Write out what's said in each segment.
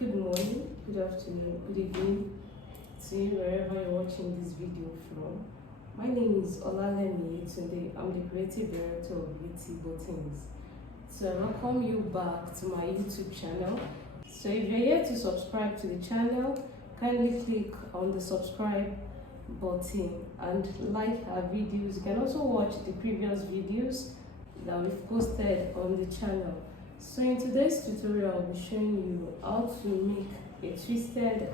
Good morning, good afternoon, good evening to you wherever you're watching this video from. My name is Olalemi Tunde. I'm the creative director of UT Buttons. So I welcome you back to my YouTube channel. So if you're here to subscribe to the channel, kindly click on the subscribe button and like our videos. You can also watch the previous videos that we've posted on the channel. So in today's tutorial, I'll be showing you how to make a twisted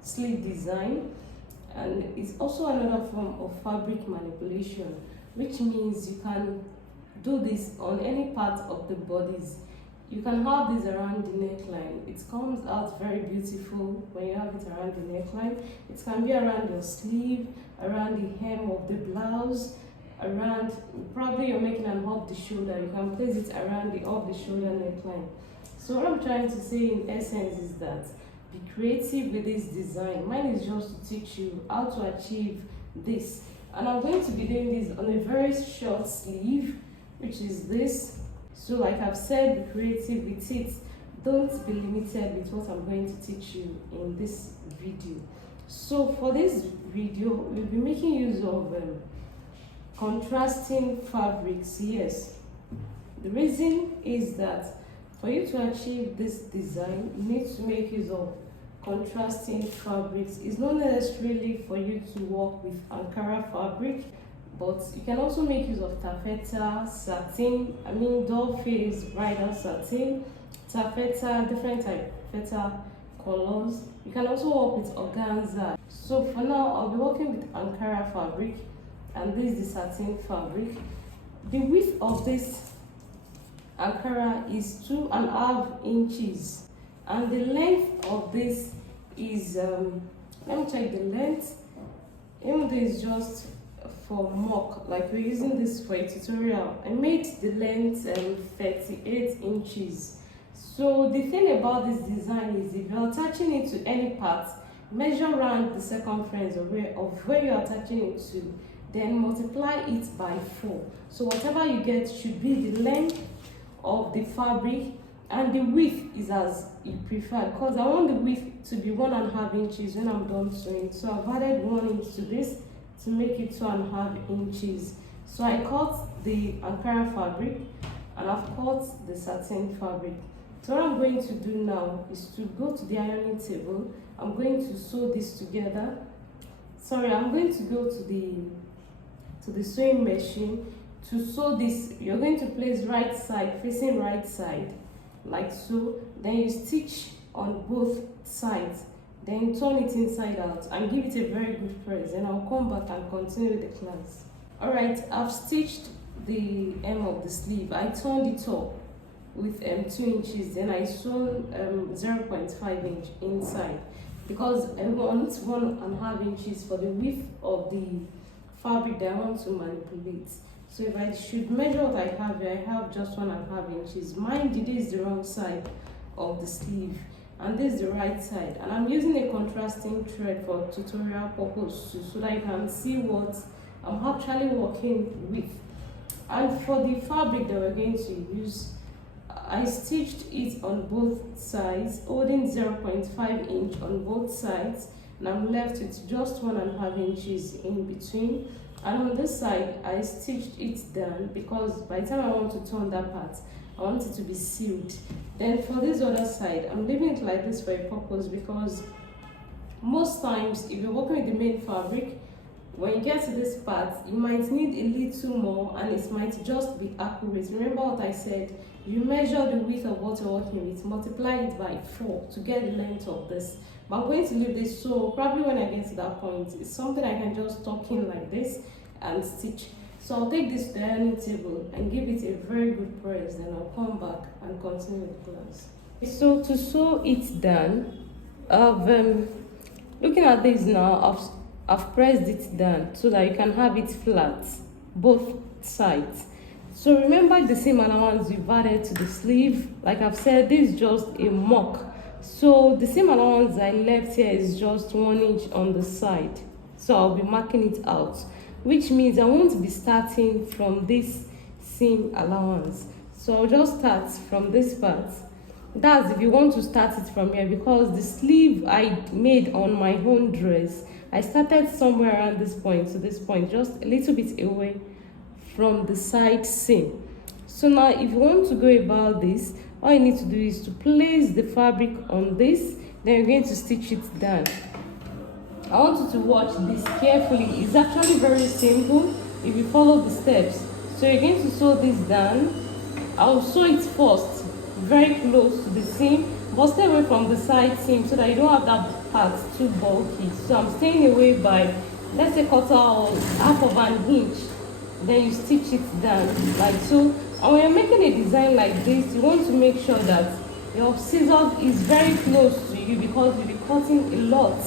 sleeve design, and it's also another form of fabric manipulation, which means you can do this on any part of the bodies. You can have this around the neckline. It comes out very beautiful when you have it around the neckline. It can be around your sleeve, around the hem of the blouse, around, probably you're making an off the shoulder, you can place it around the off the shoulder neckline. So what I'm trying to say in essence is that be creative with this design. Mine is just to teach you how to achieve this, and I'm going to be doing this on a very short sleeve, which is this. So like I've said, be creative with it. Don't be limited with what I'm going to teach you in this video. So for this video, we'll be making use of contrasting fabrics. Yes, the reason is that for you to achieve this design, you need to make use of contrasting fabrics. It's not necessarily for you to work with Ankara fabric, but you can also make use of taffeta, satin, doll face, bridal satin, taffeta, different taffeta colors. You can also work with organza. So for now, I'll be working with Ankara fabric, and this is the satin fabric. The width of this Ankara is 2.5 inches, and the length of this is let me check the length. Even this is just for mock, like we're using this for a tutorial. I made the length 38 inches. So the thing about this design is, if you're attaching it to any part, measure around the circumference of where you're attaching it to, then multiply it by 4. So whatever you get should be the length of the fabric, and the width is as you prefer, because I want the width to be 1.5 inches when I'm done sewing. So I've added 1 inch to this to make it 2.5 inches. So I cut the Ankara fabric and I've cut the satin fabric. So what I'm going to do now is to go to the ironing table. I'm going to sew this together. Sorry, I'm going to go to the sewing machine to sew this. You're going to place right side facing right side, like so. Then you stitch on both sides, then turn it inside out and give it a very good press. Then I'll come back and continue with the class. All right, I've stitched the hem of the sleeve. I turned it up with 2 inches, then I sewn 0.5 inch inside, because I want 1.5 inches for the width of the fabric that I want to manipulate. So if I should measure what I have here, I have just 1.5 inches. Mind you, this is the wrong side of the sleeve and this is the right side, and I'm using a contrasting thread for tutorial purpose too, so that you can see what I'm actually working with. And for the fabric that we're going to use, I stitched it on both sides, holding 0.5 inch on both sides, and I'm left with just 1.5 inches in between. And on this side, I stitched it down because by the time I want to turn that part, I want it to be sealed. Then for this other side, I'm leaving it like this for a purpose, because most times if you're working with the main fabric, when you get to this part, you might need a little more and it might just be accurate. Remember what I said, you measure the width of what you're working with, multiply it by 4 to get the length of this. But I'm going to leave this, so probably when I get to that point, it's something I can just tuck in like this and stitch. So I'll take this to the ironing table and give it a very good press, then I'll come back and continue with the class. So to sew it down, looking at this now, I've pressed it down so that you can have it flat, both sides. So remember the seam allowance you've added to the sleeve. Like I've said, this is just a mock. So the seam allowance I left here is just 1 inch on the side. So I'll be marking it out, which means I won't be starting from this seam allowance. So I'll just start from this part That's if you want to start it from here, because the sleeve I made on my own dress, I started somewhere around this point to this point, just a little bit away from the side seam. So now if you want to go about this, all you need to do is to place the fabric on this, then you're going to stitch it down. I want you to watch this carefully. It's actually very simple if you follow the steps. So you're going to sew this down. I'll sew it first very close to the seam, but stay away from the side seam so that you don't have that part too bulky. So I'm staying away by, let's say, quarter or half of an inch. Then you stitch it down like so. And when you're making a design like this, you want to make sure that your scissors is very close to you, because you'll be cutting a lot.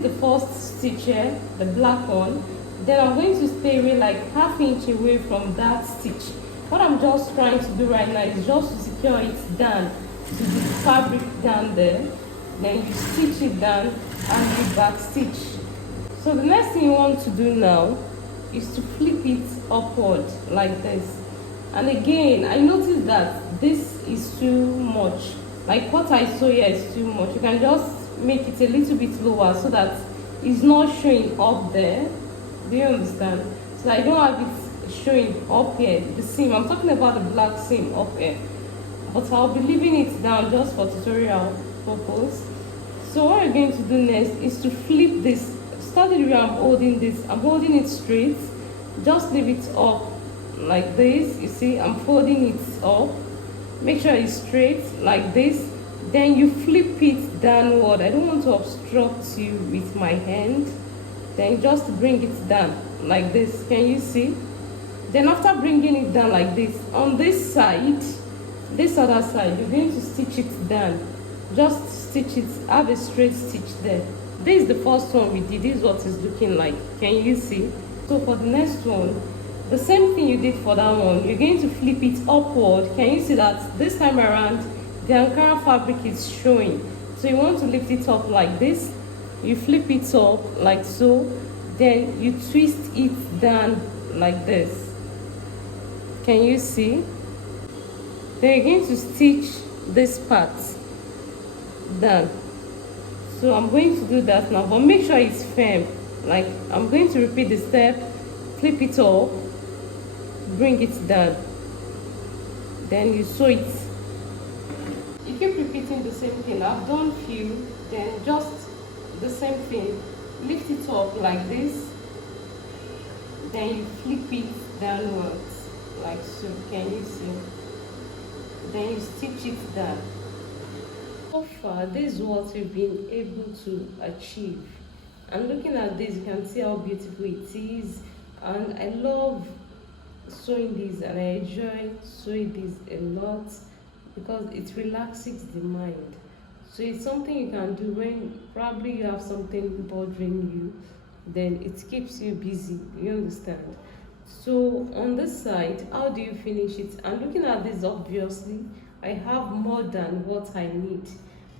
The first stitch here, the black one, then I'm going to stay away like half inch away from that stitch. What I'm just trying to do right now is just to secure it down to the fabric down there. Then you stitch it down and you back stitch. So the next thing you want to do now is to flip it upward like this. And again, I noticed that this is too much. Like what I saw here is too much. You can just make it a little bit lower so that it's not showing up there. Do you understand? So I don't have it showing up here, the seam. I'm talking about the black seam up here, but I'll be leaving it down just for tutorial purpose. So what you're going to do next is to flip this. Starting the way I'm holding this, I'm holding it straight. Just leave it up like this. You see, I'm folding it up. Make sure it's straight like this. Then you flip it downward. I don't want to obstruct you with my hand. Then just bring it down like this. Can you see? Then after bringing it down like this, on this side, this other side, you're going to stitch it down. Just stitch it, have a straight stitch there. This is the first one we did. This is what it's looking like. Can you see? So for the next one, the same thing you did for that one, you're going to flip it upward. Can you see that this time around, the Ankara fabric is showing? So you want to lift it up like this. You flip it up like so. Then you twist it down like this. Can you see? Then you're going to stitch this part down. So I'm going to do that now, but make sure it's firm. Like, I'm going to repeat the step, flip it up, bring it down, then you sew it. You keep repeating the same thing. I've done few, then just the same thing. Lift it up like this, then you flip it downwards like so. Can you see? Then you stitch it down. So far, this is what we've been able to achieve. And looking at this, you can see how beautiful it is. And I love sewing this, and I enjoy sewing this a lot because it relaxes the mind. So it's something you can do when probably you have something bothering you, then it keeps you busy. You understand? So on this side, how do you finish it? And looking at this, obviously I have more than what I need,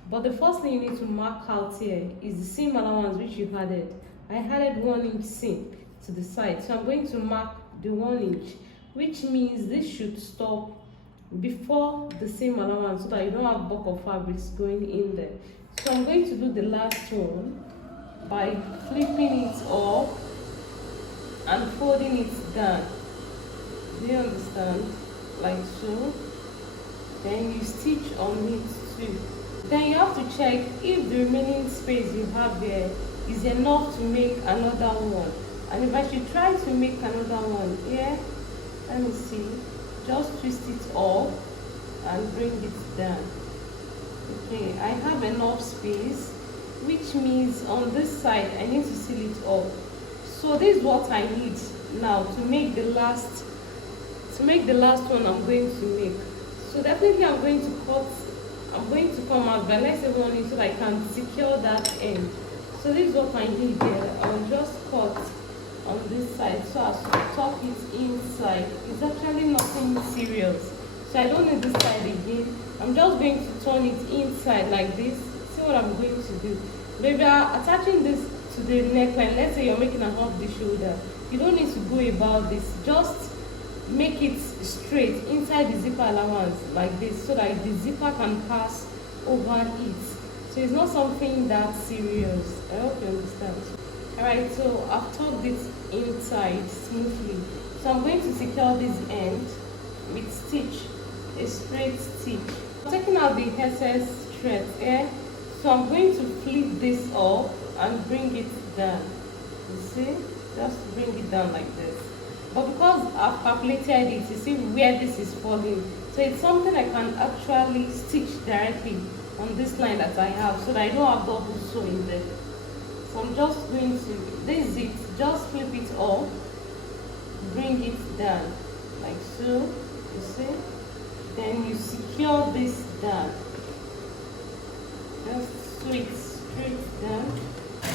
but the first thing you need to mark out here is the seam allowance which you added. I added 1 inch seam to the side, so I'm going to mark the 1 inch, which means this should stop before the seam allowance so that you don't have bulk of fabrics going in there. So I'm going to do the last one by flipping it up and folding it down. Do you understand? Like so. Then you stitch on it too. Then you have to check if the remaining space you have there is enough to make another one. And if I should try to make another one here, let me see. Just twist it up and bring it down. Okay, I have enough space, which means on this side I need to seal it up. So this is what I need now to make the last one I'm going to make. So definitely I'm going to come out by, let's say, 1 inch so that I can secure that end. So this is what I need here. I'll just cut on this side so as to tuck it inside. It's actually nothing serious, so I don't need this side again. I'm just going to turn it inside like this. See what I'm going to do. Maybe I'm attaching this to the neckline. Let's say you're making a half the shoulder. You don't need to go about this. Just make it straight inside the zipper allowance like this, so that the zipper can pass over it. So it's not something that serious. I hope you understand. Alright, so I've tucked it inside smoothly. So I'm going to secure this end with stitch, a straight stitch. I'm taking out the excess thread here. So I'm going to flip this up and bring it down. You see? Just bring it down like this. But because I've calculated it, you see where this is falling. So it's something I can actually stitch directly on this line that I have, so that I don't have double sewing there. So I'm just going to, this is it, just flip it up, bring it down, like so, you see? Then you secure this down. Just sew it straight down.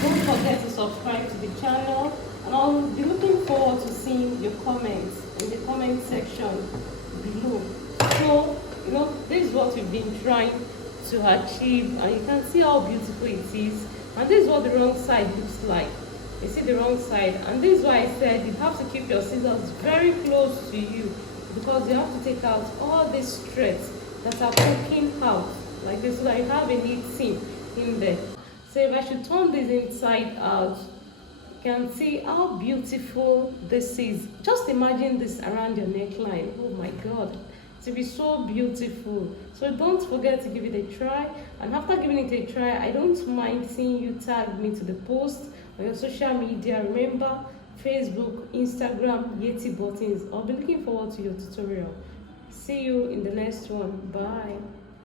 Don't forget to subscribe to the channel, and I'll be looking forward to seeing your comments in the comment section below. So, you know, this is what we've been trying to achieve, and you can see how beautiful it is. And this is what the wrong side looks like. You see the wrong side, and this is why I said you have to keep your scissors very close to you, because you have to take out all these threads that are poking out like this, so that you have a neat seam in there. So if I should turn this inside out, you can see how beautiful this is. Just imagine this around your neckline. Oh my god, to be so beautiful. So don't forget to give it a try, and after giving it a try, I don't mind seeing you tag me to the post on your social media. Remember, Facebook, Instagram, Yeti Buttons. I'll be looking forward to your tutorial. See you in the next one. Bye.